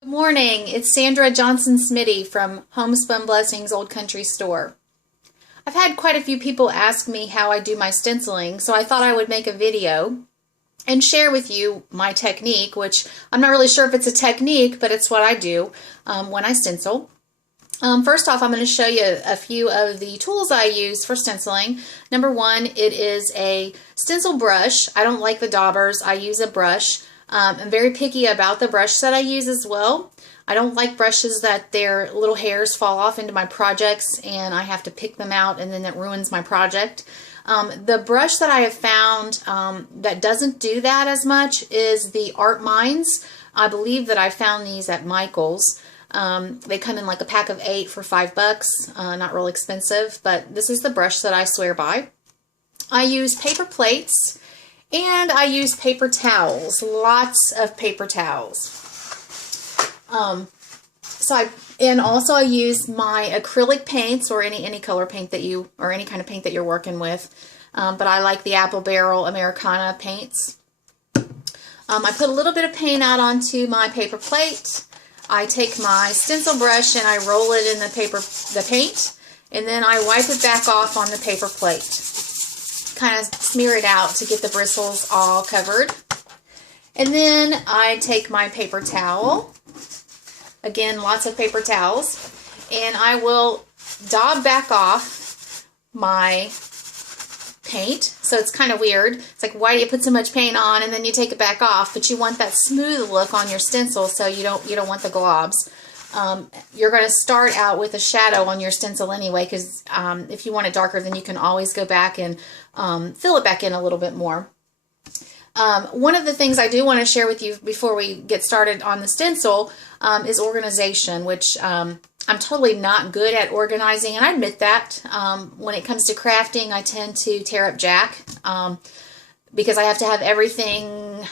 Good morning, it's Sandra Johnson Smiddy from Homespun Blessings Old Country Store. I've had quite a few people ask me how I do my stenciling, so I thought I would make a video and share with you my technique, which I'm not really sure if it's a technique, but it's what I do when I stencil. First off, I'm going to show you a few of the tools I use for stenciling. Number one, it is a stencil brush. I don't like the daubers. I use a brush. I'm very picky about the brush that I use as well. I don't like brushes that their little hairs fall off into my projects and I have to pick them out and then it ruins my project. The brush that I have found that doesn't do that as much is the Art Minds. I believe that I found these at Michael's. They come in like a pack of 8 for $5, not real expensive, but this is the brush that I swear by. I use paper plates and I use paper towels, lots of paper towels. Also I use my acrylic paints or any color paint that you, or any kind of paint that you're working with, but I like the Apple Barrel Americana paints. I put a little bit of paint out onto my paper plate. I take my stencil brush and I roll it in the paint, and then I wipe it back off on the paper plate. Kind of smear it out to get the bristles all covered. And then I take my paper towel, again lots of paper towels, and I will daub back off my paint. So it's kind of weird. It's like, why do you put so much paint on and then you take it back off? But you want that smooth look on your stencil, so you don't want the globs. You're going to start out with a shadow on your stencil anyway, because if you want it darker, then you can always go back and fill it back in a little bit more. One of the things I do want to share with you before we get started on the stencil is organization, which I'm totally not good at organizing, and I admit that. When it comes to crafting, I tend to tear up Jack because I have to have everything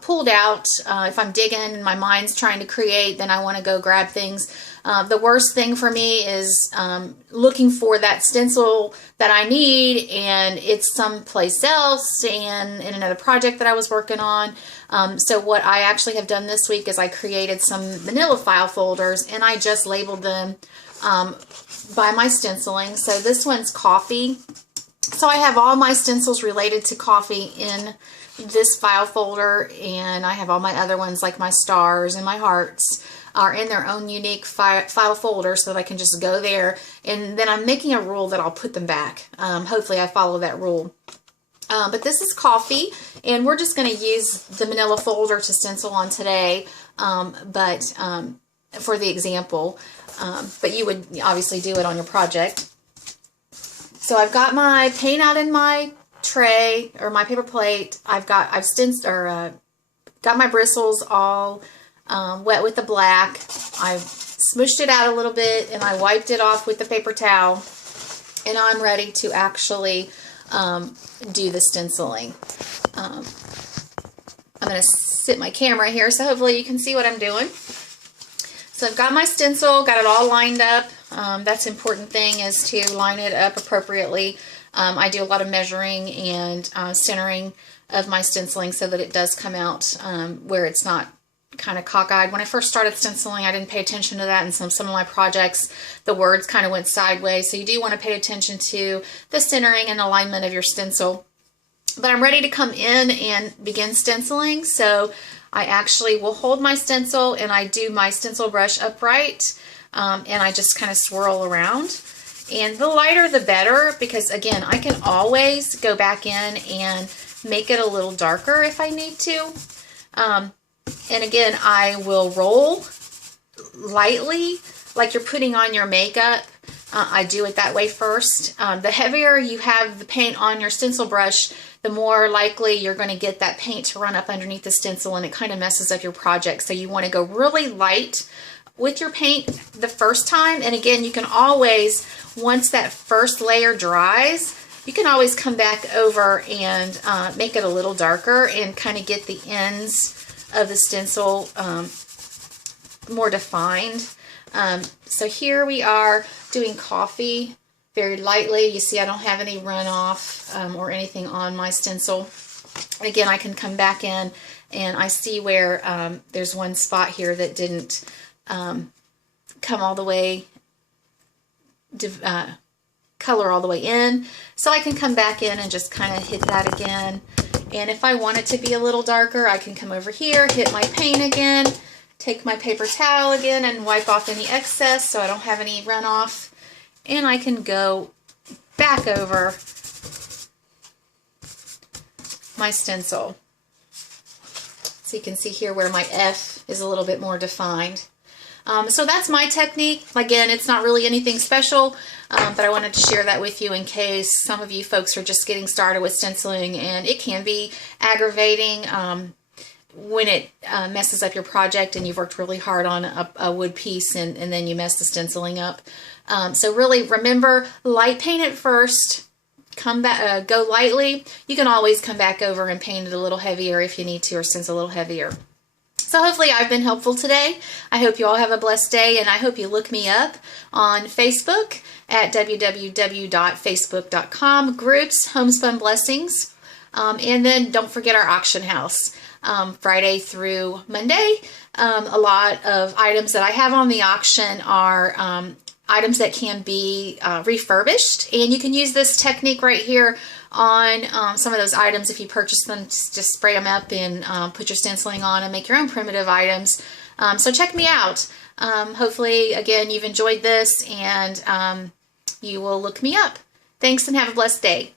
pulled out. If I'm digging and my mind's trying to create, then I want to go grab things. The worst thing for me is looking for that stencil that I need and it's someplace else and in another project that I was working on. So what I actually have done this week is I created some manila file folders and I just labeled them by my stenciling. So this one's coffee. So I have all my stencils related to coffee in this file folder, and I have all my other ones like my stars and my hearts are in their own unique file folder, so that I can just go there, and then I'm making a rule that I'll put them back. Hopefully I follow that rule. But this is coffee, and we're just going to use the manila folder to stencil on today, for the example, but you would obviously do it on your project. So I've got my paint out in my tray or my paper plate. I've got my bristles all wet with the black. I've smushed it out a little bit and I wiped it off with the paper towel, and I'm ready to actually do the stenciling. I'm going to sit my camera here so hopefully you can see what I'm doing. So I've got my stencil, got it all lined up. That's the important thing, is to line it up appropriately. I do a lot of measuring and centering of my stenciling so that it does come out where it's not kind of cockeyed. When I first started stenciling, I didn't pay attention to that, and some of my projects, the words kind of went sideways. So you do want to pay attention to the centering and alignment of your stencil. But I'm ready to come in and begin stenciling. So I actually will hold my stencil and I do my stencil brush upright, and I just kind of swirl around. And the lighter the better, because again, I can always go back in and make it a little darker if I need to. And again, I will roll lightly like you're putting on your makeup. I do it that way first. The heavier you have the paint on your stencil brush, the more likely you're going to get that paint to run up underneath the stencil, and it kind of messes up your project. So you want to go really light with your paint the first time. And again, you can always, once that first layer dries, you can always come back over and make it a little darker and kind of get the ends of the stencil more defined. So here we are doing coffee very lightly. You see I don't have any runoff or anything on my stencil. Again, I can come back in And I see where there's one spot here that didn't come all the way, color all the way in. So I can come back in and just kind of hit that again. And if I want it to be a little darker, I can come over here, hit my paint again, take my paper towel again and wipe off any excess so I don't have any runoff. And I can go back over my stencil. So you can see here where my F is a little bit more defined. So that's my technique. Again, it's not really anything special, but I wanted to share that with you in case some of you folks are just getting started with stenciling, and it can be aggravating when it messes up your project and you've worked really hard on a wood piece and then you mess the stenciling up. So really remember, light paint it first. Come back, go lightly. You can always come back over and paint it a little heavier if you need to, or stencil a little heavier. So hopefully I've been helpful today. I hope you all have a blessed day, and I hope you look me up on Facebook at www.facebook.com, groups Homespun Blessings. And then don't forget our auction house, Friday through Monday. A lot of items that I have on the auction are items that can be refurbished, and you can use this technique right here on some of those items. If you purchase them, just spray them up and put your stenciling on and make your own primitive items. So check me out. Hopefully, again, you've enjoyed this, and you will look me up. Thanks, and have a blessed day.